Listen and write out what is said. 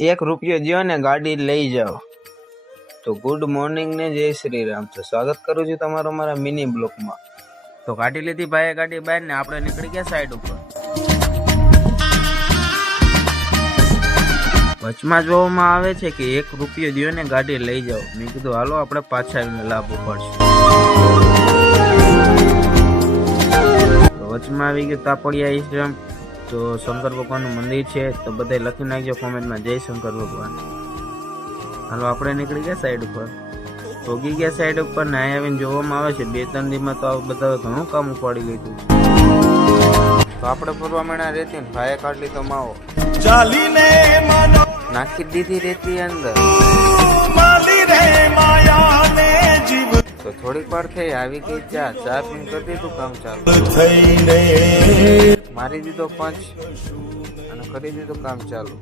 ₹1 દ્યો ને ગાડી લઈ જાઓ। તો ગુડ મોર્નિંગ ને જય શ્રી રામ। તો સ્વાગત કરું છું તમારો મારા મિની બ્લોકમાં। તો ગાડી લીધી ભાઈએ ગાડી બહાર ને આપણે નીકળી ગયા સાઈડ ઉપર। વચમાં જોવામાં આવે છે કે ₹1 દ્યો ને ગાડી લઈ જાઓ। મેં કીધું હાલો આપણે પાછા આવીને લાભ ઉપાડશું। તો વચમાં આવી ગયું તાપડિયા આશ્રમ। તો શંકર ભગવાનનું મંદિર છે, તો બધાય લખી નાખજો કોમેન્ટમાં જય શંકર ભગવાન। હાલો આપણે નીકળી ગયા સાઈડ ઉપર, ભોગી ગયા સાઈડ ઉપર ને અહીં આવીને જોવામાં આવે છે 2-3 દિવસમાં તો આ બધા ઘણું કામ ઉપાડી લીધું છે। તો આપણે ફરવા માંડ્યા રેતી ને ભાઈએ કાઢલી તો માવો ચાલીને માનો નાખી દીધી રેતી અંદર। તો થોડીક વાર થઈ આવી ગઈ ચા પીને કરી દીધું કામ ચાલુ, મારી દીધો પંચ અને કરી દીધું કામ ચાલુ।